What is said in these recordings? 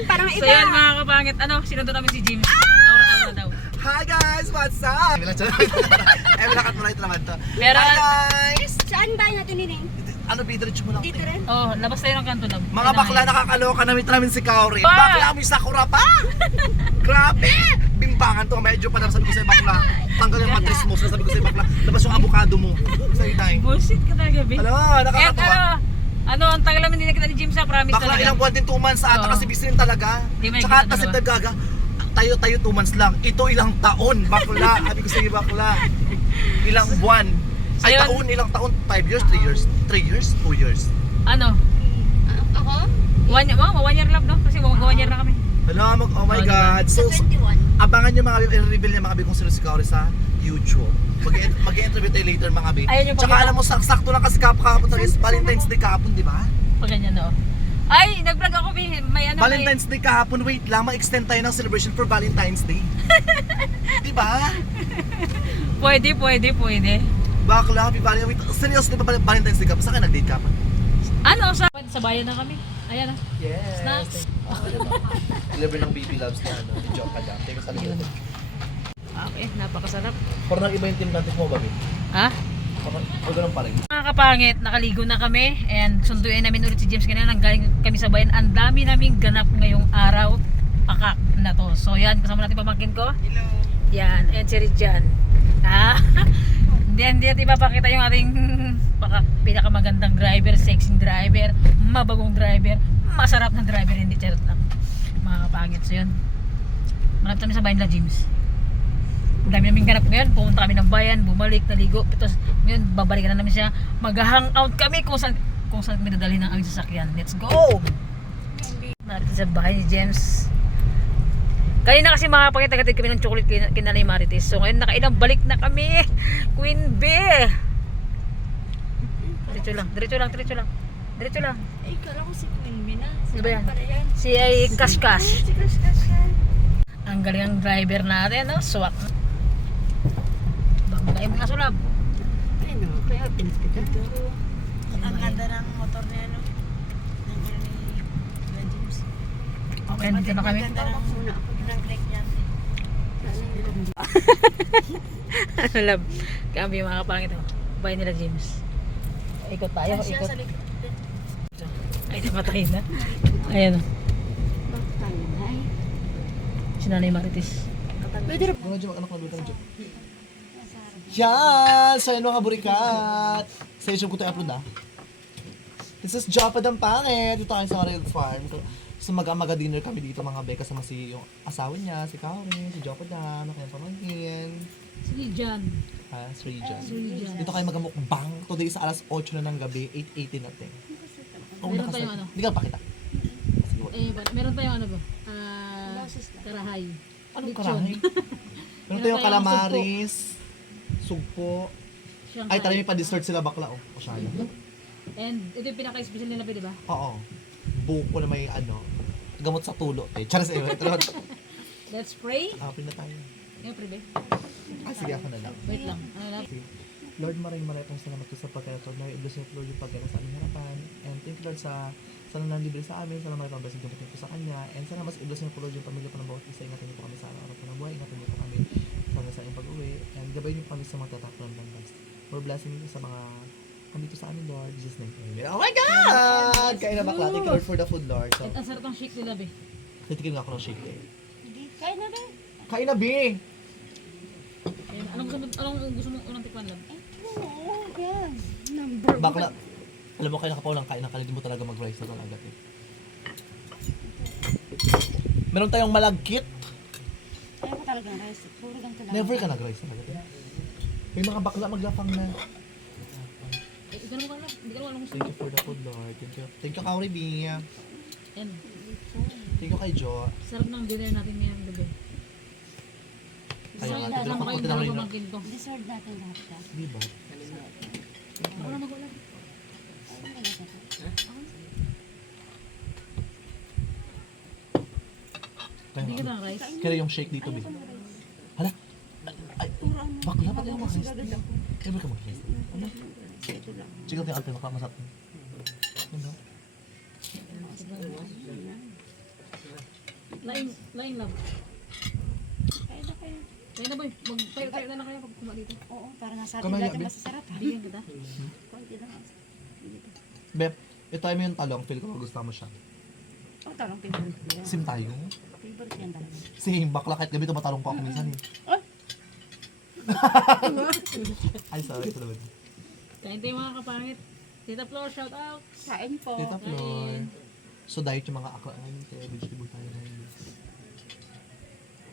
parang So iba. yan mga kapangit, sinundo namin si James. Aura daw. Hi guys, what's up? Nakatulay naman to. Pero, Hi guys! Saan ba natin nining? Ano, bidiretso mo lang. Dito rin? labas tayo ng kanto na. Mga bakla, nakakaloka namin si Kaori. Ah! Bakla, may sakura pa! Grabe! Bimbangan to, medyo pa sabi ko sa'yo bakla. Tanggal yung matris mo, sabi ko sa'yo bakla. Labas yung avocado mo. Sa'yo tayo. Bullshit ka talaga, Be. Ano, nakakatawa. Ang tagal namin hindi nakita ni James sa promise Bakla, talaga. ilang buwan din 2 months ata Oo. kasi busy rin talaga. Di may Tsaka kita kasi dalawa. nagaga. Tayo 2 months lang. Ito ilang taon, bakla. Sabi ko sa'yo bakla. Ilang buwan. Ay, Ayun. ilang taon? 5 years, 3 years? 3 years? 2 years? Ako? 1 year love, no? Kasi mag 1 year na kami. Hello, oh my Oh, diba? God. Sa So, 21. abangan nyo mga reveal niya mga bi kung sino si Kaori sa YouTube. Mag-interview tayo later mga bi. Ayun yung Tsaka pag- alam mo, sakto lang kasi kahapon tayo is Valentine's Day kahapon, di ba? Pag ganyan, no? Ay, nag-vlog ako, Be. May Valentine's Day kahapon, wait lang, ma-extend tayo ng celebration for Valentine's Day. Di ba? Pwede. Bakla, happy Valentine's Day. Seryoso, di ba Valentine's Day ka pa? Saan ka nag-date ka pa? Sa bayan na kami. Ayan, Yes. Snacks. Deliver ng baby loves na ano, ni Joke ka dyan. Teka sa likod. Okay, napakasarap. Parang nag-iba yung team natin mo, babi. Ha? O ganun pa rin. Mga kapangit, nakaligo na kami and sunduin namin ulit si James kanina. Nanggaling kami sa bayan. Ang dami naming ganap ngayong araw. Pakak na to. So yan, kasama natin pamangkin ko. Hello. Yan, and si Rijan. Hindi natin ipapakita yung ating pinakamagandang driver, sexy driver, mabagong driver, masarap na driver, hindi charot lang. Mga kapangit. So yun, malapit kami sa bayan nila James. Ang dami namin ganap ngayon, pumunta kami ng bayan, bumalik, naligo, tapos ngayon babalikan na namin siya, mag-hangout kami kung saan kami dadalhin ng aming sasakyan. Let's go! Narito sa bahay ni James. Kanina kasi mga pakitagatid kami ng chocolate kinalay Marites. So ngayon nakailang balik na kami. Queen Bee! Diretso lang. Ay, kala ko si Queen Bee na. Ano ba yan? Para yan. Si ay Kaskas. Si Kaskas yan. Ang galing ang driver natin, no? Swak. Bagay mga sulab. Ay, no. Kaya pinaspitan to. Ang ganda ng motor niya, no? Nandiyan ni James. Okay, dito na kami. Ganda ng muna ako ng like niya. Ano lab? Kami mga kapangit ako. Bahay nila James. Ikot tayo, ikot. Sa likod. Ay, namatay na. Ayan o. Si Nanay Marites. Pwede rin. Ano dyan, anak na lutang dyan. Yan! So yun mga burikat! Sa YouTube ko ito i-upload na. This is Joppa Dampangit. Dito tayo sa Real Farm. So mag-amaga dinner kami dito mga be. Kasama si yung asawa niya, si Kaori, si Joppa Dam, kanyang pamangkin. Si Jan. Si Rejan. Jan. Dito kayo magamukbang. Today sa alas 8 na ng gabi, 8:18 natin. Meron tayong ano? Hindi ka pakita. Sige, Meron tayong ano ba? Karahay. anong Lechon. karahay? Meron tayong calamaris, sugpo. Ay, tala may pa-dessert sila bakla. O siya yun. And ito yung pinaka-special nila, di ba? Oo. Buko na may gamot sa tulo. Charas eh. Let's pray. Apin na tayo. Ngayon, pre, be. Sige ako na lang. Wait lang. Ano lang? Lord, maraming pong salamat ko sa pagkakataon na i-bless niyo Lord yung pagkakataon sa aming harapan. And thank you Lord sa nang libre sa amin. Sana maraming blessing dumating po sa Kanya. And sana mas i-bless niyo po Lord yung pamilya po ng bawat isa. Ingatan niyo po kami sa araw-araw po ng buhay. Ingatan niyo po kami hanggang sa aming pag-uwi. And gabay niyo po kami sa mga tataklan ng best. More blessing niyo sa mga nandito sa amin Lord. Jesus name. Amen. Oh my God! Kain na bakla. Thank you Lord for the food Lord. So, At ang sarap ng shake nila, be. titikin nga ako ng shake eh. Kaya na ba? Kain na B! Ayan, anong gusto mong unang tikman, lab? Oo, yan. Number one. Bakla. Alam mo kayo nakapaulang kain ng kanil mo talaga mag-rice na talaga eh. Meron tayong malagkit. Kaya ko talaga rice. Puro ganito lang. Never ka nag-rice talaga eh. May mga bakla maglapang na. Ikaw naman, lab. Hindi ka naman anong gusto Thank mo. you for the food Lord. Thank you Kauri B. And Thank you kay Jo. sarap ng dinner natin ngayong gabi. Kaya nga, Kasama tignan ko kayo konti na dalawa rin. pamangkin ko. Dessert natin lahat ka. Di ba? Wala mag-wala. Hindi ka na rice. Kaya yung shake dito B. Hala. Ay, bakla pa tayo mag-rice. Never ka mag-rice. Ano? Sige tayo alpin. Masarap. Ano? Laing love. Kaya na kayo. Kaya na boy, mag-tayo na kayo pag kuma dito. Oo, para nasa atin Kamaya, lahat yung Beb. masasarap. ha? Bigyan kita. Konti lang. Beb, itry mo yung talong. Feel ko magustuhan mo siya. Oh, talong favorite ko yan. Sim tayo. Favorite yan talaga. Same, bakla kahit gabi tumatalong pa ako minsan eh. Ay, sorry. Ito naman. Kain tayo mga kapangit. Tita Flor, shout out. Kain po. Tita Flor. So, diet yung mga akla. Ay, kaya vegetable tayo na yun.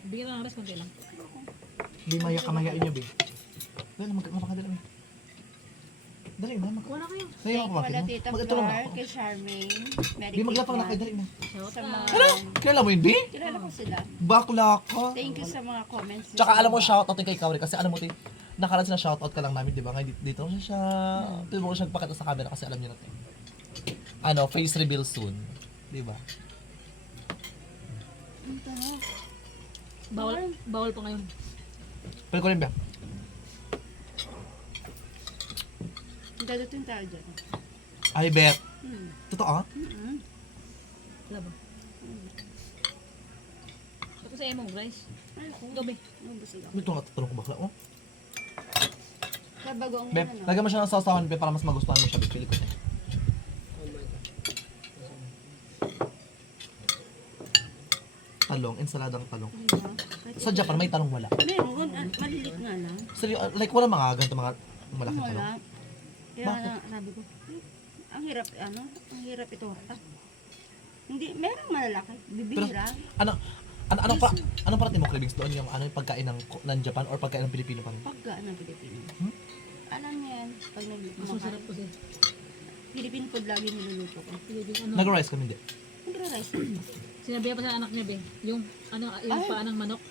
Bigyan lang ng rest, konti lang. Hindi maya kamayain niyo, be. Dali, mapakadala mo. Dali na, Wala kayo. Sa'yo ako Wala bakit Tita mo? Mag-ito lang Flor, ako. kay Charmaine, Mary Di maglapang na Kate kayo, dali na. Shout Sa mga, out. Kilala mo yun, be? kilala ko sila. Bakla ka. Thank you sa mga comments. niyo Tsaka sa alam mo, baba. shoutout kay Kauri kasi alam mo, nakaraan sila shoutout ka lang namin, di ba? Ngayon dito ko siya, pwede mo ko siya pakita sa camera kasi alam niyo na to. Ano, face reveal soon. Di ba? Ito na. Bawal pa ngayon. Pwede ko rin ba? Dadating tayo dyan. Ay, bet. Hmm. Totoo? Labo. Tapos sa emong rice. Ay, ako. Gabi. Nabusog ako. Ito nga, tatanong ko bakla. Oh. Kabagoong Beb, ano. lagyan mo siya ng sausawan, Beb, para mas magustuhan mo siya, Beb. Pili ko. Talong, ensaladang talong. Diba? Kahit Sa Japan, may talong wala. meron, malilit nga lang. Like, wala mga ganito, mga malaking Wala. talong. Kaya Bakit? nga, sabi ko, ang hirap, ang hirap ito. Hindi, merong malalaki. Bibira. Anong parati mo cravings doon? Yung ano yung pagkain ng Japan or pagkain ng Pilipino pa rin? Pagka ng Pilipino. Hmm? Alam niya yan, pag Mas nagmamakain. masarap po siya. Philippine food lagi niluluto ko. Ano, Nag-rice kami, hindi. Hindi rice. sinabihan pa sa anak niya, be. Yung paa ng manok.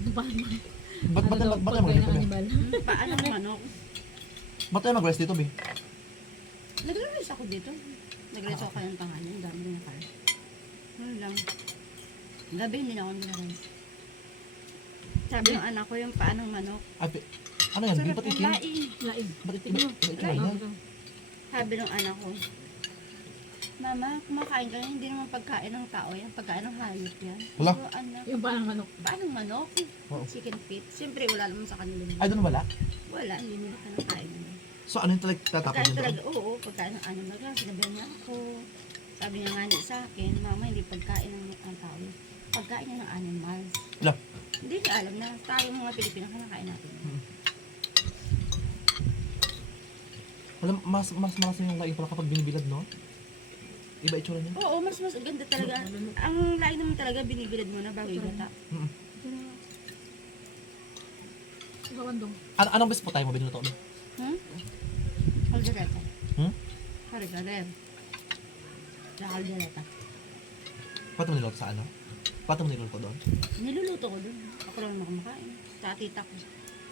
Yung paa ng manok. Ba't tayo pagkain mag-rice ng dito, Be? animal. Paano manok? Ba't tayo mag-rice dito, Be? Nagre-rice ako dito. Nag-rice ako kayang tanghali. Ang dami na kayo. Ano lang. Gabi hindi na ako nag-rice. Sabi ng anak ko yung paa ng manok. Ay, ano yan, Be? Sarap Ba't yung itim? laing. Lain. Ba't itim? Tignan mo. Ba't itim yan? Sabi ng anak ko, Mama, kumakain ka na, hindi naman pagkain ng tao yan, pagkain ng hayop yan. Wala. So, anak, Yung paa ng manok. paano manok? Oo. Chicken feet. Siyempre, wala naman sa kanila. Ay, doon wala? Wala, hindi nila kinakain. So, ano yung talagang tatapon Pagkain niyo doon? talaga, oo, pagkain ng animal ka, sinabihan niya ako. Sabi niya nga hindi sa akin, Mama, hindi pagkain ng tao. Pagkain niya ng animals. Wala. Hindi niya alam na tayo mga Pilipino, kinakain natin. Alam, mas malas yung laing pala kapag binibilad, no? Iba itsura niya. Oo, mas ganda talaga. Ang lain naman talaga, binibilad mo na bago igata. Mm-mm. Ikaw, Andong. Anong best po tayo mo binuto, Be? Caldereta. Hmm? Caldereta. La caldereta. Paano mo niluto sa ano? Paano mo niluto doon? Niluluto ko dun. Ako lang naman kumakain. Sa tita ko.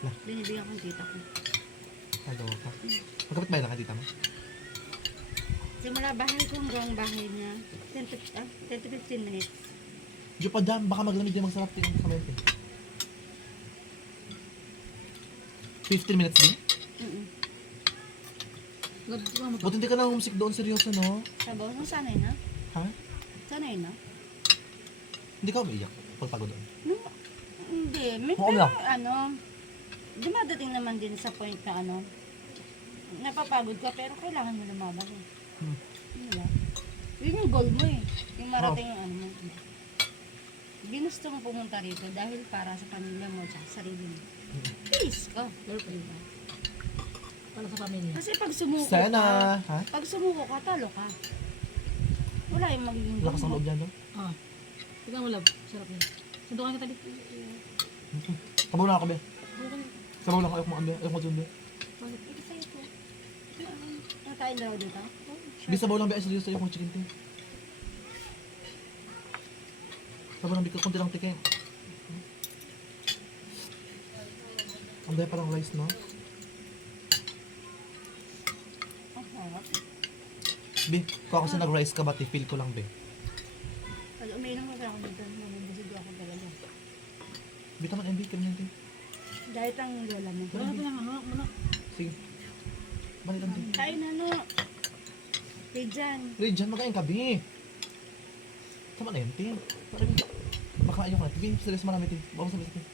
Lah. Binibigyan ko ng tita ko. Ano ka? Magkapit ba yun ang tita mo? Simula bahay ko hanggang bahay niya. 10 to 15 minutes. Diyo pa dam, baka maglamig yung magsarap tingin sa mente. 15 minutes din? Buti hindi ka na homesick doon, seryoso, no? Sabaw na, sanay na. Ha? Sanay na. Hindi ka umiiyak pagpagod doon. No, hindi. May Oo pero, na. dumadating naman din sa point na napapagod ka pero kailangan mo lumaban eh. Yun lang. Yun yung goal mo eh. Yung marating yung mo. Ginusto mo pumunta rito dahil para sa pamilya mo at sa sarili mo. Peace ka. Para sa pamilya. Kasi pag sumuko Sana, ka, ha? pag sumuko ka, talo ka. Wala yung magiging goal Lakas ang mo. loob yan, no? Ah. Tignan mo, love. Sarap yan. Sundukan kita, Be. Sabaw na ako, Be. Sundukan kita. Sabaw lang, ayoko mo, Be. Ayoko mo dun, Be. Bakit? Ito sa'yo to. Nakain daw dito? Be, sabaw lang, Be. Ay, seryoso, ayoko ng chicken tea. Sabaw lang, Be. Kunti lang tikin. Ang dahil parang rice, no? Ang sarap. Be, kung ako sa nag-rice ka ba, feel ko lang, Be. Pag uminom ko ako dito, mamubusig ako talaga. Be, taman, MB, kami natin. Dahil ang lola mo. Wala natin ang manok. Sige. Balikan din. Kain na no. Pijan. Ray, dyan, magain ka, Be. Sama na yun, Tin. Baka ayaw ka na. Tin, serious marami, Tin. Baka sabi sa Tin.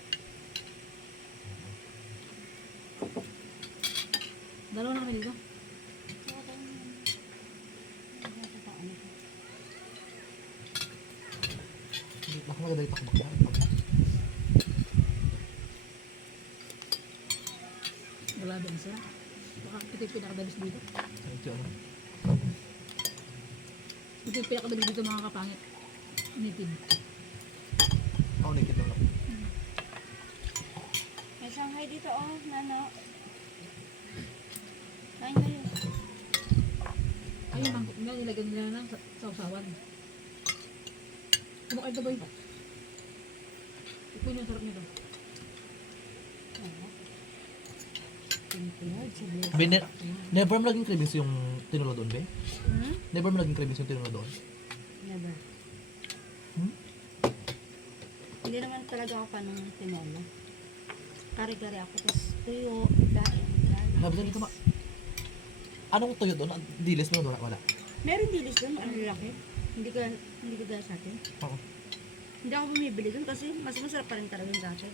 Dalawa na kami dito. Baka magadalit ako bakla. Wala din sila. Baka ito yung pinakadalis dito. Ito ano? Ito yung pinakadalis dito mga kapangit. Nitid. Ako nakikita lang. May Shanghai dito, oh, nano. Kain kayo. Ayun, mangkok nga nilagyan nila ng sausawan. Kumakain ka ba yun? Ito yung sarap nito. Pinipinod, sabi. Be, never mo naging cravings yung tinulo doon, Be? Hmm? Never mo naging cravings yung tinulo doon? Never. Hmm? Hindi naman talaga ako panong tinola. Kari-kari ako, tapos tuyo, daing, Sabi na dito anong tuyo doon? Dilis mo doon? Wala. meron dilis doon, ang lalaki. Hindi ko gaya sa atin. Oo. Hindi ako bumibili doon kasi mas masarap pa rin talaga yung sa atin.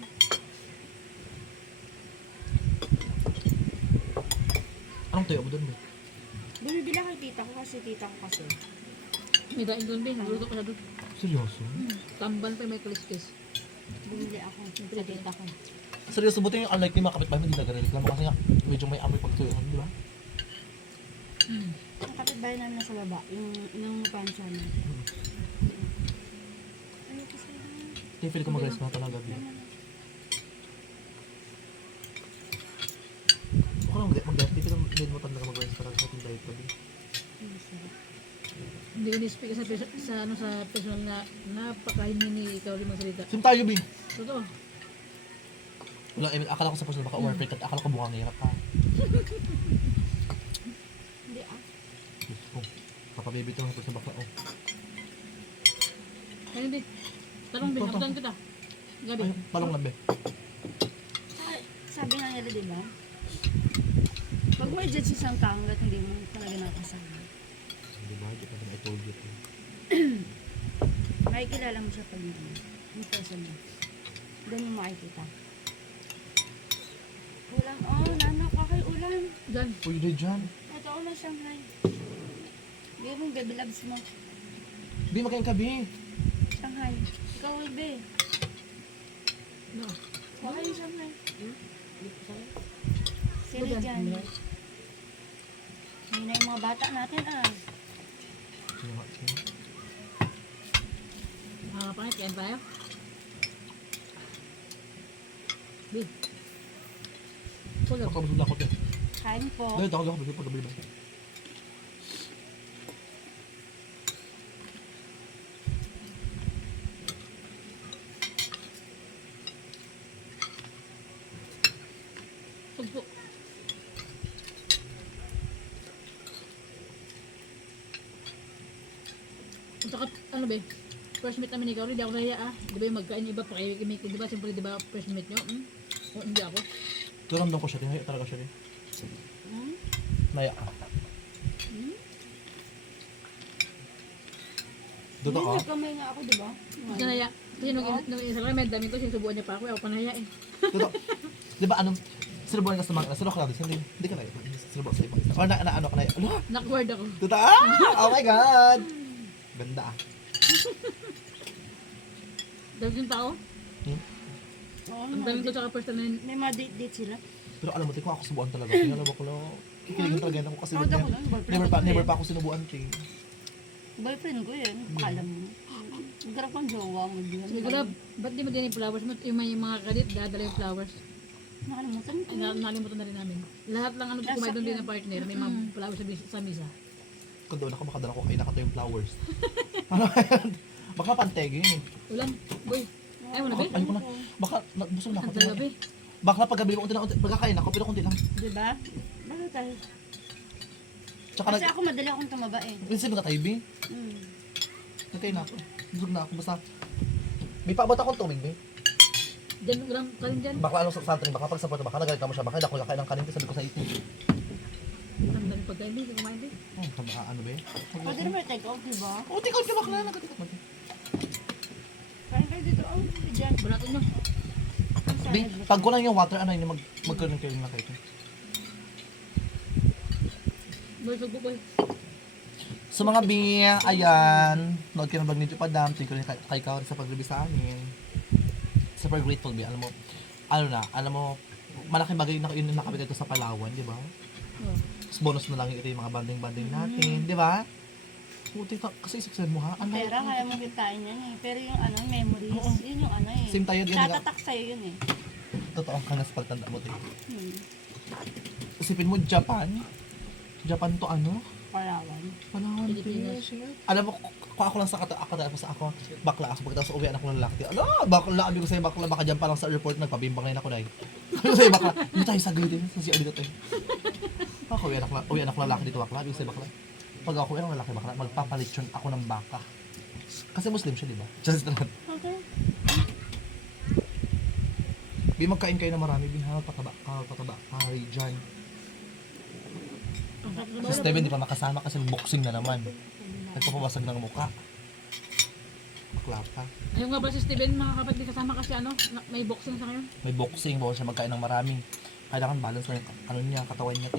Anong tuyo mo doon, Be? Bumibili ako kay tita ko kasi. May daing doon, Bing. Nagluto ka na doon. Seryoso? Tamban pa may kaliskis. Bumili ako sa tita ko. Seryoso, buti yung unlike ni mga kapitbahay mo, hindi nagre-reklamo kasi nga medyo may amoy pagtuyo, di ba? Ang kapitbahay namin nasa baba, yung nangungupahan siya namin. Ayoko sa'yo. Kaya feel ko mag-rest na talaga, Be. Ako lang mag-diet, di ko need mo talaga mag-rest para sa ating diet ko, Be. Hindi ko ni-speak sa personal na napakahingi ni ikaw rin magsalita. Sim tayo, Be. Totoo. Wala, I mean, akala ko sa personal baka overfit at akala ko bukang hirap ka. Hindi ah. Diyos ko, papababy ito sa bakla, oh. Ay, hindi. Tanong, Bing. Abutan kita. Gabi. Ay, palong lang, Be. Sabi nga nila, di ba? Pag mo i-judge isang tao hanggat hindi mo talaga nakasama. Di ba? Di pa I told you. Makikilala mo siya pag yung person mo. Doon mo makikita. Ulam, oh, nano, kakay ulam. Diyan. Uy, di dyan. Ito ako na Shanghai. Hindi mo, baby loves mo. Be, makain ka, Be. Shanghai. Ikaw, Be. No. Baka yung Shanghai. Sino Diyan. dyan? Hindi na yung mga bata natin, ah. Sino nga, sino? Mga kapangit, kain tayo. Bing. Pulo. Ako busog na ako, Be. Kain po. Dahil ako busog pag-gabi ba? Sugpo. At saka, ano ba, first meet namin ikaw, hindi ako nahiya ah. Di ba yung magkain iba pa kayo, di ba, siyempre di ba first meet nyo? O, hindi ako. Turamdam ko siya, tinaya talaga siya, Be. Hmm? Naya ka. Hmm? Dito ka? Nagkamay nga ako, di ba? Hindi ka nahiya. Kasi nung isa lang, may dami ko, sinusubuan niya pa ako, ako pa nahiya eh. Dito. Di ba, anong, sinubuhan ka sa mga, sino ka natin? Hindi ka naya. Sinubuhan sa ibang isa. Or ano ka naya? Ano? Nakward ako. Dito, ah! Oh my God! Ganda ah. Dami yung tao. Oo, Ang dami ko tsaka first time na may mga date siila. Pero alam mo, kung ako subuan talaga. Tingnan mo ko lang. Kikiligin talaga yan ako kasi Tawag ako nun, boyfriend ko never eh. pa ako sinubuan, Ting. Boyfriend ko yun, pakala mo. Magkarap kang jowa mo. sabi ko lang, ba't di mo din yung flowers mo? Yung may mga kadit, dadala yung flowers. Nakalimutan ko. Ay, nakalimutan na rin namin. Lahat lang ano, kumain doon din ng partner, may mga flowers sa misa. Kung doon ako makadala ko, ay nakatayo yung flowers. Ano yan? Baka pantege yun eh. Ulan, boy. Ayaw mo na, be? Ayoko na. Baka, busog na ako. Ang talaga, be. Baka paggabi ko, pagkakain ako, pero konti lang. Diba? Bakit tayo? Tsaka Kasi ako madali akong tumaba eh. minsan tayo, Be. Mm. Nagkain na ako. Busog na ako, basta. May paabot akong tuming, Be. Diyan, ulang kanin dyan. Baka anong sa atin, baka pag sa baka nagalit mo siya, baka hindi ako nakain ng kanin, sabi ko sa itin. Ang dami pagkain, be. Kumain, be. Oh, ano, Be? Pwede naman take out, diba? Oh, take out ka bakla, nag-take out. yan. Bulatin nyo. Ang Bi, salad mo. pag kulang yung water, ano yun, magkaroon kayo na kayo. Boy, sugbo boy. So mga bi, ayan, nood kayo ng vlog ni Jupadam, thank you rin kay Kaori sa pag-review sa amin. Super grateful bi, alam mo, malaking bagay na yun yung nakabigay ko sa Palawan, di ba? Oh. Tapos bonus na lang ito yung mga banding-banding natin, di ba? Puti kasi isipsan mo ha, ang Pera, kaya mo kitain yan eh. Pero yung ano, memories, yun yung ano eh. Same tayo din, Tatatak sa'yo yun eh. totoo ka na sa pagtanda mo. Hmm. Isipin mo, Japan to ano? Palawan. Palawan, Pilipinas. Alam mo, kung ako lang sa ako, bakla ako, pagkatapos uwi anak ko ng lalaki. Ano, bakla, sabi ko sa'yo, bakla, baka dyan pa lang sa airport, nagpabimbang na yun ako na eh. Sabi ko sa'yo, bakla, hindi tayo sa grid sa CR dito tayo. Baka uwi anak ko ng lalaki dito, bakla, sabi ko sa'yo, bakla. Pag ako uwi ng lalaki, bakla, magpapalitsyon ako ng baka. Kasi Muslim siya, di ba? Just naman. Okay. Di magkain kayo na marami, binahal, pataba, kari dyan. Si Steven di pa makasama kasi boxing na naman. Nagpapabasag ng mukha. Bakla pa. Ayun nga ba si Steven, mga kapatid, kasama kasi ano, may boxing sa ngayon. May boxing, bawal siya magkain ng marami. Kailangan balance lang yung ano niya, katawan niya.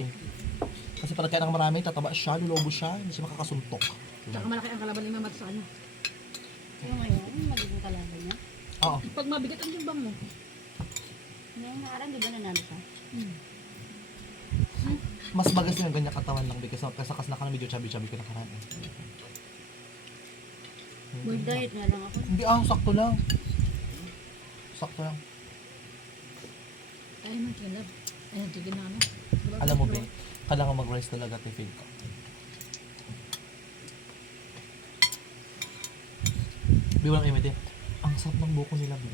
Kasi pag nagkain ng marami, tataba siya, lulobo siya, hindi siya makakasuntok. Tsaka malaki ang kalaban ni Mamat sa ano. Yung ngayon, magiging kalaban niya. Oo. Pag mabigat ang timbang mo. Ngayong nakaraan, di ba nanalo siya? Mas bagas yung ganyan katawan lang kasi kas naka medyo chubby-chubby ko nakaraan. Full diet nga lang ako. Hindi sakto lang. Sakto lang. Ay, man, kilab. Ayun, tigil na ano. Diba? Alam mo ba, kailangan mag-rice talaga tifig ko. Di walang imite. Ang sarap ng buko nila, Bi.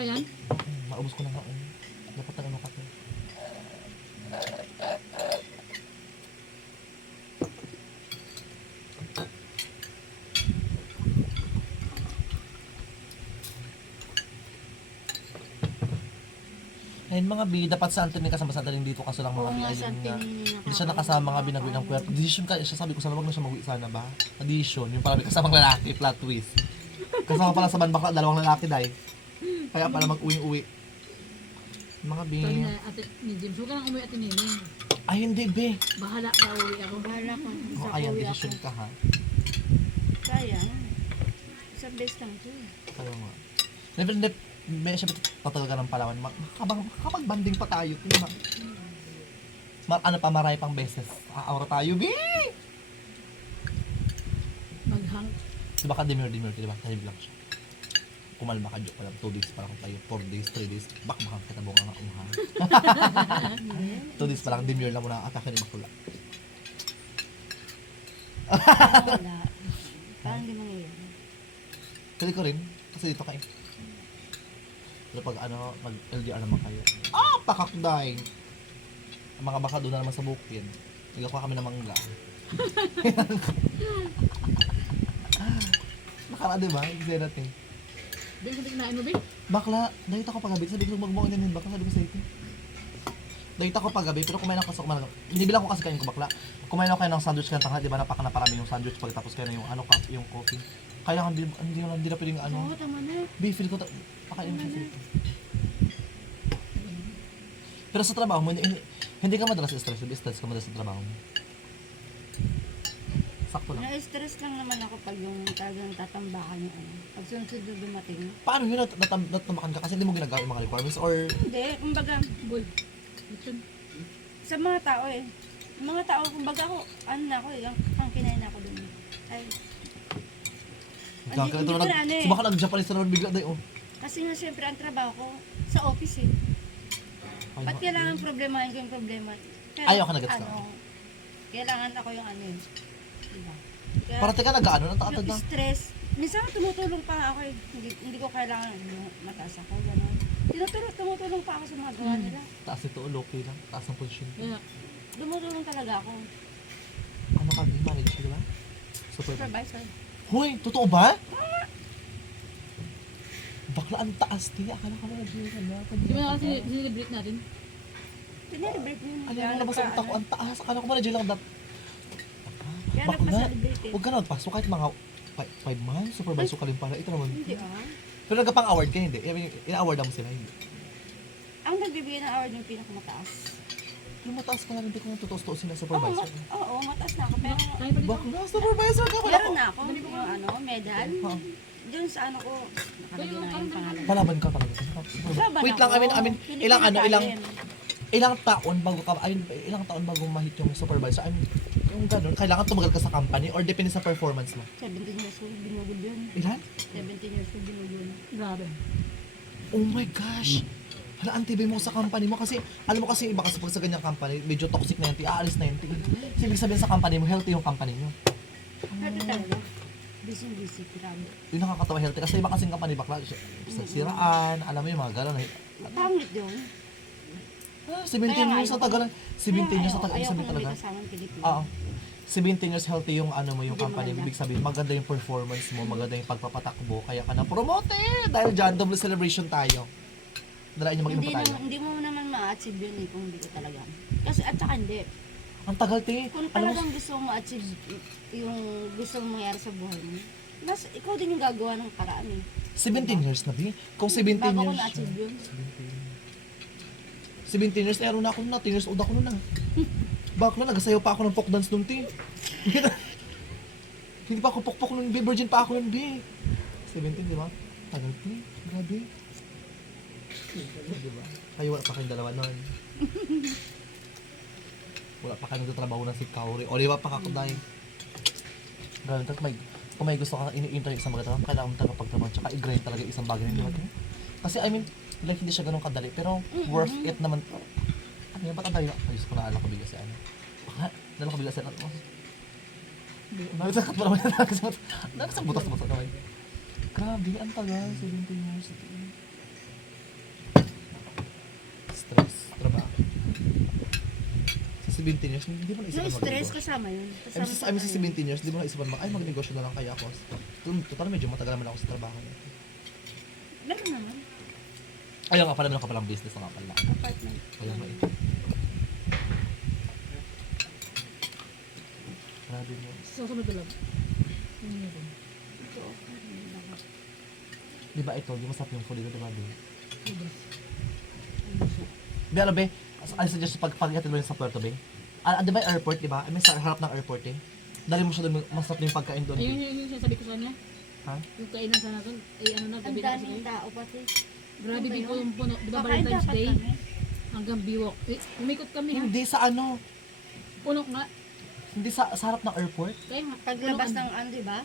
Ayan. Maubos ko na nga. Dapat na ano ka to. Ayun mga bi, dapat sa Anthony kasama sa Anthony dito kaso lang mga Oo bi, nga, ayun sa nga. tininin Hindi siya nakasama mga binagwin ng puwerto. Decision ka, siya sabi ko sana wag na siya mag-uwi sana ba? Addition, yung parang may kasamang lalaki, plot twist. Kasama pala sa bandbakla, dalawang lalaki dahil. Kaya pala mag-uwi-uwi. Mga bi. Sabi na ate ni James, huwag ka nang umuwi ate Nining. Ay hindi be. Bahala ka uwi ako. Bahala ko. Oh, Sa ayan, uwi ako. decision ka ha. Kaya. Sa best lang to eh. Kaya nga. Never, may siya patagal ka ng Palawan. Kapag banding pa tayo, diba? Ano pa, maray pang beses. Aura tayo, bi! Maghang. Diba ka demure, diba? Tahimik lang siya. Kumalma ka, joke pa lang. 2 days pa lang tayo. 4 days, 3 days. Bakbakang kita bunga nga umuha. 2 days pa lang, demure lang muna. Atake ni Bakula. Wala. Parang di mangyayari. Pwede ko rin. Kasi dito kayo. Pero pag mag-LDR naman kayo. Pakakday! Ang mga baka doon na naman sa bukid. Nagakuha kami ng mangga. Nakara, diba? Kasi natin. Din sa kinain mo, Bin? Bakla, dahil ako pagabi. Sabi ko, magbuong din bakla. Sabi ko sa ito. Dahil ako pagabi, pero kumain ako sa kumain. Binibilang ko kasi kayo ko bakla. Kumain ako kayo ng sandwich kaya tangha, di ba napaka-naparami yung sandwich pagkatapos kayo na yung ano, yung coffee. Kaya hindi na pwedeng ano. Oo, tama na. Beef, feel ko pakain mo siya. Pero sa trabaho mo, hindi ka madalas stress. Stress ka madalas sa trabaho mo. Sakto lang. Na-stress lang naman ako pag yung talagang tatambakan yung ano. Pag sunod-sunod na dumating. Paano yun natamakan ka kasi hindi mo ginagawa yung mga requirements or Hindi, kumbaga, Boy. Lechon. sa mga tao eh. Yung mga tao, kumbaga ako, ano na ako eh, ang kinain ako dun. Ay, Gagawin hindi ito ko na ano eh. Subaka nag-Japanese na naman bigla dahil Kasi nga siyempre ang trabaho ko sa office eh. Ba't kailangan problemahin ko yung problema? Pero, Ayaw ka na-gets ka. Kailangan ako yung ano eh. Diba? Kaya, Parati ka nag-ano, natatad na. yung stress, minsan tumutulong pa nga ako eh. Hindi ko kailangan mataas ako, gano'n. Tumutulong pa ako sa mga gawa nila. Taas ito, okay lang. Taas ang position. Kaya, Tumutulong talaga ako. Ano ka, di manager, di ba? Supervisor. Hoy, totoo ba? Bakla ang taas, tiya. Akala ka manager ka na. di ba kasi sinilibrate natin? Pinilibrate mo yun. Alam mo na ba sa utak ko, ang taas. Akala ko manager lang. Kaya Bakla, nagpa-celebrate eh. huwag ka na magpaso kahit mga 5 months. Supervisor ka rin pala. Ito naman. Hindi ah. Pero nagpang-award ka, hindi? I mean, ina-award mo sila, hindi? Ang nagbibigay ng award yung pinakamataas. Yung mataas ka na rin, hindi ko totoo sila Oo, supervisor. mataas na ako. Pero Tayo pa dito. Bakla, supervisor ka pala meron na ako yung medal. Ha? Doon sa ano ko, nakalagay na yung pangalan. Palaban ka talaga. Laban Wait lang, ako. I mean, Hindi ilang ko ano, nakain. ilang taon bago ka, I mean, ilang taon bago mahit yung supervisor? I mean, yung ganun, kailangan tumagal ka sa company or depende sa performance mo? 17 years old, binugod yun. Ilan? 17 years old, binugod. Grabe. Oh my gosh! Hala, ang tibay mo sa company mo kasi, alam mo kasi iba kasi pag sa ganyang company, medyo toxic na yung aalis na yung Kasi ibig sabihin sa company mo, healthy yung company nyo. Healthy talaga. Busy, grabe. Yung nakakatawa healthy kasi iba kasing company bakla, siraan, alam mo yung mga gano'n. Pangit yun. 17 Kaya nga, years sa tagalan. 17 years sa tagalan. Ayaw Sabi ko na may talaga. kasamang Pilipino. Oo. 17 years healthy yung ano mo, yung Hindi company. maganda. Ibig sabihin, maganda yung performance mo, maganda yung pagpapatakbo, kaya ka na promoted! Dahil dyan, double celebration tayo. Dalain niyo mag-inom pa tayo. Hindi mo naman ma-achieve yun eh kung hindi ko talaga. Kasi at saka hindi. Ang tagal, te. Kung Alam mo, talagang gusto mo ma-achieve yung gusto mong mangyari sa buhay mo, mas ikaw din yung gagawa ng paraan eh. 17 years na, Bi. Kung 17 Bago ko years. na-achieve yun. 17 years, meron na ako na. 10 years old ako nun ah. Bakla, nagasayaw pa ako ng folk dance nung, te. Hindi pa ako pokpok nung, Bi. Virgin pa ako nun, Bi. 17, di ba? Tagal, te. Grabe. Diba? Kayo wala pa kayong dalawa nun. Wala pa kayo nagtatrabaho na si Kaori. O di ba pa kakuday? Grabe, kung may gusto ka ini-interview sa mga trabaho, kailangan mo talaga pagtrabaho. Tsaka i-grind talaga yung isang bagay nila. Kasi I mean, like hindi siya ganun kadali. Pero worth it naman. Ano yan? Ba't ang tayo? Ayos ko na alam ko bigla si ano. Baka, nala ko bigla si ano. Nabisakat pa naman. Nabisakat butas-butas naman. Grabe, ang tagal. 17 years. Stress, trabaho. Sa 17 years, hindi mo naisipan Yung stress mag-negosyo. kasama yun. I mean, sa 17 years, di mo naisipan ay magnegosyo na lang kaya ako. Total, medyo matagal naman ako sa trabaho. Meron naman. Ayaw nga pala, meron ka palang business na nga pala. Apartment. Ayaw nga eh. Grabe mo. Susunod na lang. Yun yun. Ito, Di ba ito, yung masarap yung food dito, di ba? Di Ubas. ba, alam be, I suggest pag-pagkatid mo yun sa Puerto Bay. Di ba yung airport, di ba? I mean, sa harap ng airport eh. Dali mo siya doon, masarap na yung pagkain doon. Ayun yung sinasabi ko sa kanya. Ha? Yung kainan sana doon. Eh ano na, ang gabi na kasi daming kayo. tao pati. Grabe Ano ba din po yun? yung puno. Di ba Kakain Valentine's dapat Day? kami. Hanggang biwok. Eh, umikot kami ha. Hindi sa ano, Puno nga. hindi sa harap ng airport. Kaya nga. Paglabas puno ng ano, di ba?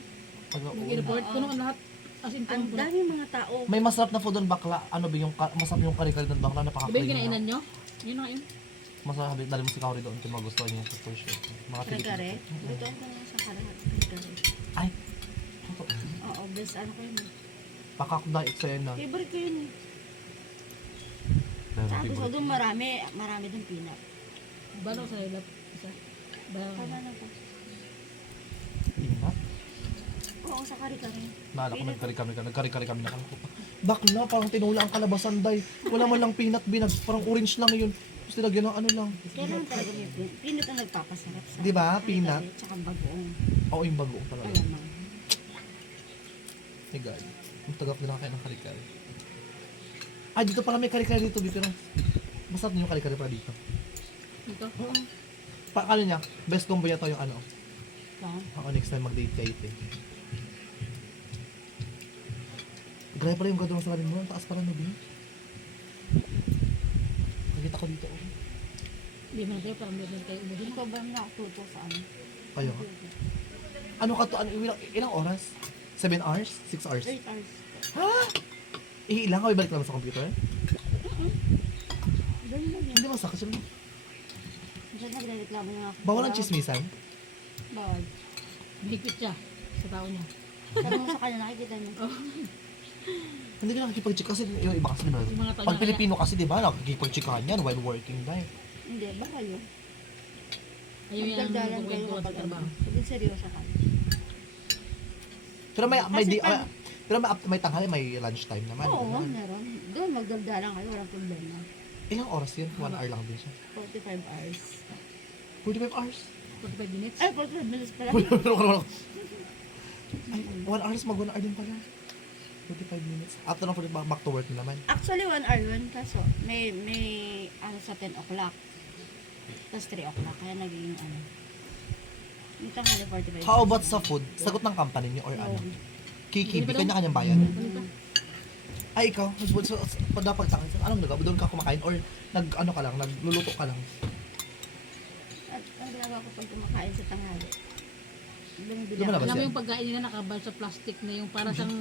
Ng airport. Puno ang lahat. As in, Ang puno. daming mga tao. May masarap na food doon bakla. Ano ba yung, masarap yung kari-kari doon bakla, Di ba napaka-clean. yung kinainan nyo? Yun na yun. Masarap, dali mo si Kaori doon kung magustuhan niya sa for sure. Mga Kare-kare. Pilipino. Dito ko na sa karahat. Kare-kare. Ay, totoo. Oo, best ano ko yun. eh. Pakakudait sa'yo na. Favorite ko yun eh. Pero Tapos favorite. doon marami doon peanut. Balaw sa ilap. Isa. Balaw. Tama na po. Ingat. Oo, sa kare-kare. Naalala ko, nagkari-kari kami na kami. Bakla, parang tinula ang kalabasan, day. Wala man lang peanut binag, parang orange lang yun. Tapos nilagyan ng ano lang. Kailangan talaga may peanut. Peanut ang nagpapasarap sa Di ba? kare-kare, Peanut. Tsaka bagoong. Oo, yung bagoong talaga. Alamang. Hey God, ang tagap nila kayo ng kari-kari. Ay, dito pala may kari-kari dito, pero masarap din yung kari-kari pala dito. Ito. Oo. Ano niya, best combo niya to yung ano. Saan? Ako next time mag-date kayo, eh. Grabe pala yung ganda ng salamin mo, ang taas pala no, Bin. Nakita ko dito, oh. Hindi mo na tayo. Parang meron tayo umuhin. Ikaw ba nakatuto sa ano? Kayo nga. Ano ka to? Ano, ilang oras? 7 hours? 6 hours? 8 hours. Ha? Ilang ka? Ibalik lang sa computer? Doon lang yun. Hindi masakit siya. Diyan nagre-reklamo niya ako. Bawal ang chismisan? Bawal. Mahigpit siya sa tao niya. Sabi mo sa kanya, nakikita niya. Hindi ka nakikipag-check kasi yung iba kasi diba? Yung mga tao Pag niya. Pilipino kasi diba, nakikipag-checkan yan while working life. Hindi, bawal yun. Ayaw yan ang Magdagdagan kayo magkwentuhan sa kapag trabaho. ano. Pag seryoso ka. Pero may Kasi di, pag- pero may tanghali, may lunch time naman. Oo, diba? meron. Doon, magdagdagan kayo, walang problema. Ilang oras yun? 1 hour lang din siya. 45 hours. 45 hours? 45 minutes. Ay, 45 minutes pala. Ay, 1 hours mag 1 hour din pala. 45 minutes. After ng 45, back to work na naman. Actually, 1 hour yun. Kaso, may ano sa 10 o'clock. Tapos 3 o'clock. Kaya naging ano. Yung tanghali 45 How about minutes sa na. food? Sagot ng company niyo or ano? Oo. Kiki, kanya-kanyang bayan. Mm. Ay, ikaw, so, dapat anong nagawa? Doon ka kumakain or nag-ano ka lang, nagluluto ka lang? At ang ginagawa ko pag kumakain sa tanghali. Bumibili Di ba ako. naman Alam mo siya? yung pagkain nila nakabal sa plastic na yung para siyang,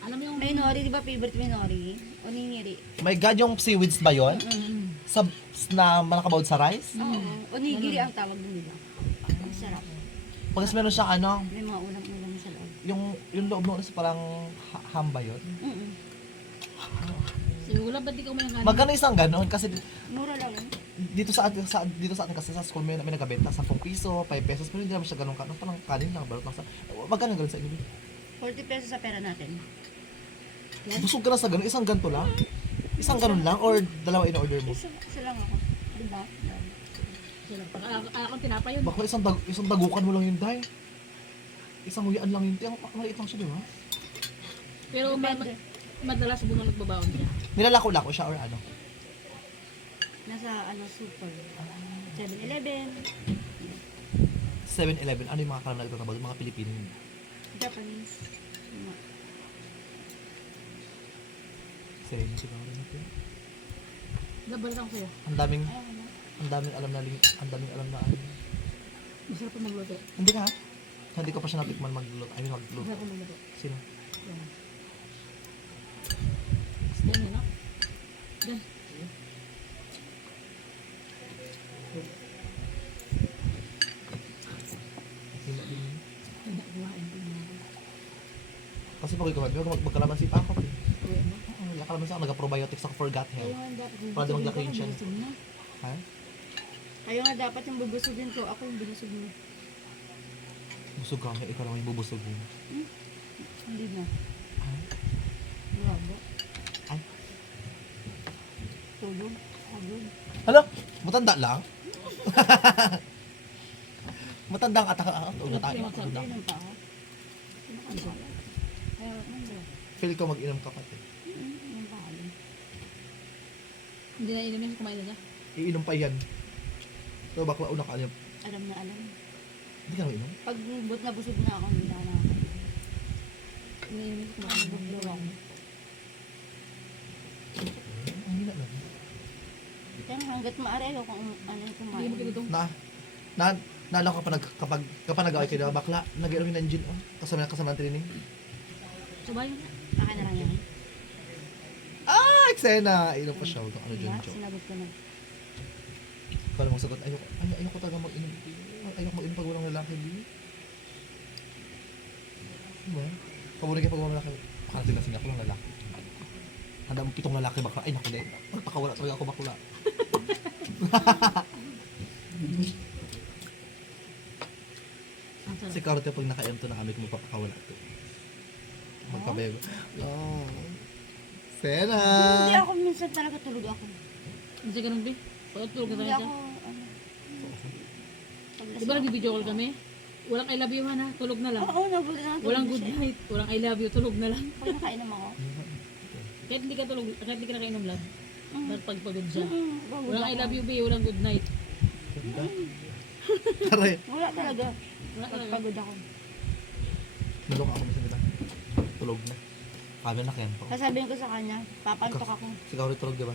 alam mo yung, May nori, di ba favorite mo yung nori? Onigiri. My God, yung seaweeds ba yon? Sa, na malakabawd sa rice? Oo. Onigiri ang tawag dun, di ba? Ang sarap. Pagkas meron siyang ano, May mga ulam-ulam sa loob. yung loob noon is parang ham ba yun? Mm-mm. siguro ba't di ka umayang kanin? Magkano isang ganon? Kasi Mura lang yun. dito sa atin kasi sa school may nagabenta 10 piso, 5 pesos, pero hindi naman siya ganun kanon. Parang kanin lang, balot lang sa. Magkano ganun sa inyo? 40 pesos sa pera natin. Busog ka na sa ganun, isang ganto lang? Isang ganun lang or dalawa in-order mo? Isa lang ako. Di ba? Sila, pag akong tinapay yun. Baka isang dagukan mo lang yun, Day. Isang huyaan lang yun. Ang maliit lang siya, di ba? Pero Depende. madalas bunga nagbabaon siya. Nilalako-lako siya or ano? Nasa ano, super. 7-Eleven. 7-Eleven, ano yung mga kalam na nagtatrabaho? Mga Pilipino. Japanese. Mga Same, siguro natin. Nabalik ako sa'yo. Ang daming, ano. ang daming alam na ano. Masarap pa magluto. Hindi ka, ha? Hindi ko pa siya natikman magluto. I mean, magluto. Masarap pa magluto. Sino? Yan. Yan yun, no? Yan. Hina din yun. Yan, kumain din ako. Kasi pag ikaw, magkalamansi pa ako. Kuya mo. Kalamansi ako, nag-probiotics ako for gut Kayo health. nga dapat. Para di maglaki yun siya. Busog na. Ha? Kayo nga dapat yung bubusugin ko. Ako yung binusog mo. Busog ka, ikaw lang yung bubusog mo. Hindi na. Ha? Wala ba? Ay. Tulog. Agod. Hala, matanda lang? Matanda ang ataka. Tulog na tayo. Matanda. Hindi nang tao. Kinakasala. Kaya, ano? Feel ko mag-inom ka pati. Yung paalim. Hindi na inumin, kumain na siya. Iinom pa yan. So, bakla una ka alam. Alam na alam. Hindi ka nang inom? Pag but na busog na ako, hindi na ako nakakain. Iniinumin, kumain na. Buglaw ako. Ang hina lang. Kaya hanggat maaari ako kung ano yung Hindi kumain. mo kinutong. Nalo kapag nag-away kayo, diba? Bakla, nag-inom yung engine, oh. Kasama ng training. Sabay. Akin na lang yan. Ah, eksena! Inom pa siya. Ano Diba? dyan, Jo? Sinagot ko na. Para mong sagot, ayoko talaga mag-inom. Ayoko mag-inom pag walang lalaki, hindi. Diba? Pabunin kayo pag walang lalaki. Pakarating na ako ng lalaki. Handa mo 7 lalaki bakla. Ay, naku, dahil. Magpakawala talaga ako bakla. Ang sarap. Si Karote pag naka-M to na kami, kung magpapakawala to. Magpabego. Oh. Sena! Hindi ako minsan talaga tulog ako. Hindi siya ganun, Bi. Pagkatulog na Hindi tayo ako, siya. ano. Di ba nag-video call kami? Walang I love you, ha? Tulog na lang. Oo, nabuli na. Walang good night. Walang I love you. Tulog na lang. Pag nakainom ako. Kahit hindi ka tulog, kahit hindi ka nakainom lang. Dahil pagpagod siya. Wala Walang I love you, Bi. Walang good night. Ganda. Taray. Wala talaga. Wala talaga. Pagod ako. Naloko ako minsan, diba? Tulog na. Kami na kento. Sasabihin ko sa kanya, papantok ako. Si Kaori tulog, diba?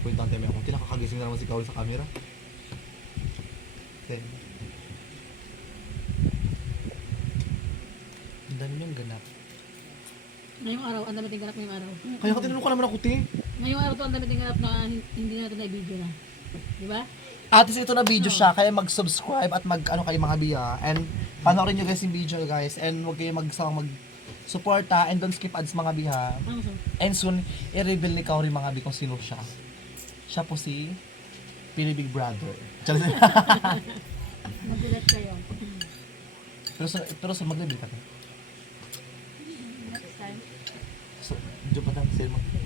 Point ang time ako. Kinakakagising na naman si Kaori sa camera. Then, ang dami niyang ganap. Ngayong araw, ang dami ting ganap ngayong araw. Kaya ka tinanong ka naman ako, te. Ngayong araw to, ang dami ting ganap na hindi natin na-video na. Di ba? At least ito na video siya, kaya mag-subscribe at mag-ano kayo mga biya. And panoorin nyo guys yung video guys. And huwag kayo mag-suporta and don't skip ads mga biha. Ano so? And soon, i-reveal ni Kaori mga bi kung sino siya. Siya po si Pili Big Brother. Magulat kayo. pero sa mag-reveal ka. Next time. So, Diyo pa tayo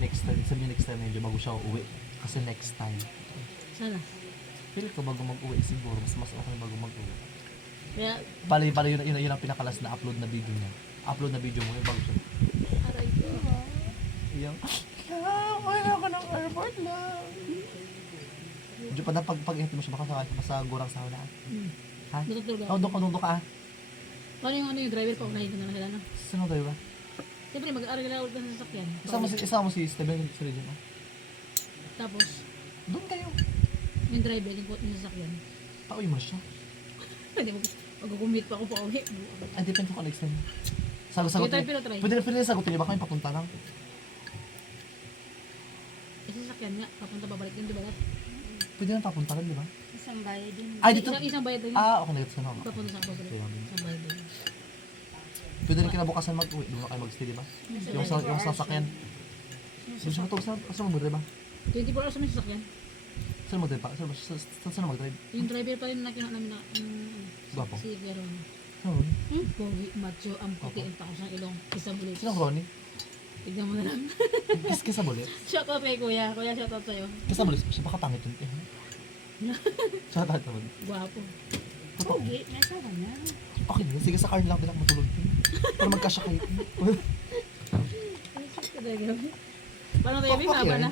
next time. Sabi niyo next time medyo bago siya uuwi. Kasi next time. Sana. Feel ko bago mag-uwi siguro. Mas okay bago mag-uwi. Kaya, Bali yun ang pinakalas na upload na video niya. Upload na video mo yung bago siya. Iyang, wala ko ng airport lang. Medyo pa na pag-ihati mo siya baka sa gurang sa wala. Ha? Natutulog Oh, ako. doon ka. Paano yung driver ko? Unahin ko na lang sila, no? Sino tayo ba? Siyempre, mag-aaral ka sa sasakyan. Isama mo si Steven sa region. Tapos, Doon kayo. yung driver, yung sasakyan. Pauwi mo na siya. Hindi mo, mag-commute pa ako pa uwi. Ay, depende ko next time. Sagot Try, pero try. Pwede na sagutin niyo ba kami papunta lang? Eh, sasakyan nga, papunta babalik din, di ba? Pwede na papunta lang, di ba? Isang bayad din. Ay, dito. Isang bayad din. Okay, nagets ka na ako. Papunta sa babalik. Isang bayad din. Pwede rin kinabukasan mag-uwi. Doon na kayo mag-stay, di ba? Yung sasakyan. Yung sa ito, saan mo mag-drive ba? 24 hours naman yung sasakyan. Saan mag-drive pa? Saan mag-drive? Yung driver pa rin na kinuha namin na, Gwapo. si Veron. Saan mo? Pogi, macho, ang puti, ang takas ng ilong, isang bulit. Sino ang Ronnie? Tignan mo na lang. Kisa bulit? Shoutout kay kuya. Kuya, shoutout sa'yo. Kisa bulit? Siya baka pangit yun. Shoutout naman. Guwapo. Totoo. Okay, may asawa na. Okay, sige sa car lang din ako matulog din. Para magkasya kayo. Paano tayo, may maba na?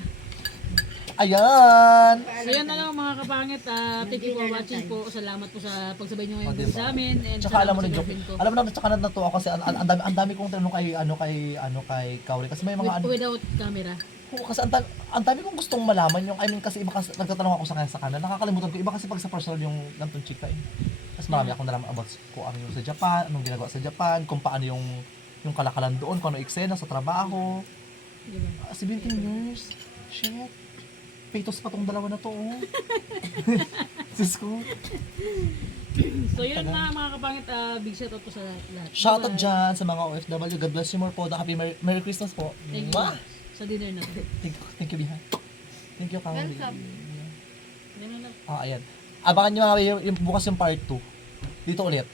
Ayan! So yan na lang mga kapangit. Thank you for watching po. Salamat po sa pagsabay nyo ngayong gabi sa amin. And Tsaka alam mo na salamat sa joke. girlfriend ko. Alam mo na tsaka natuwa ako kasi ang dami kong tanong kay Kauri kasi may mga Without camera. Oo, kasi ang dami kong gustong malaman yung kasi iba kasi nagtatanong ako sa kanila nakakalimutan ko iba kasi pag sa personal yung gantong chika eh. Mas marami akong nalaman about kung ano yung sa Japan, anong ginagawa sa Japan, kung paano yung kalakalan doon, kung ano eksena sa trabaho. Diba? 17 years. Shit. Patos pa tong dalawa na to, oh. Sis ko. So yun mga kapangit. Big shoutout po sa lahat. Shoutout Bye-bye. dyan sa mga OFW. God bless you more po. Happy Merry Christmas po. Thank you. Mwah! Sa dinner na to. Thank you, Biha. Thank you, Kawari. Welcome. Ganun lang. Ayan. Abangan nyo mga yung bukas yung part 2. Dito ulit.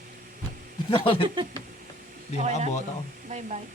Dito ulit. Di Okay lang? maabot ako. Bye-bye.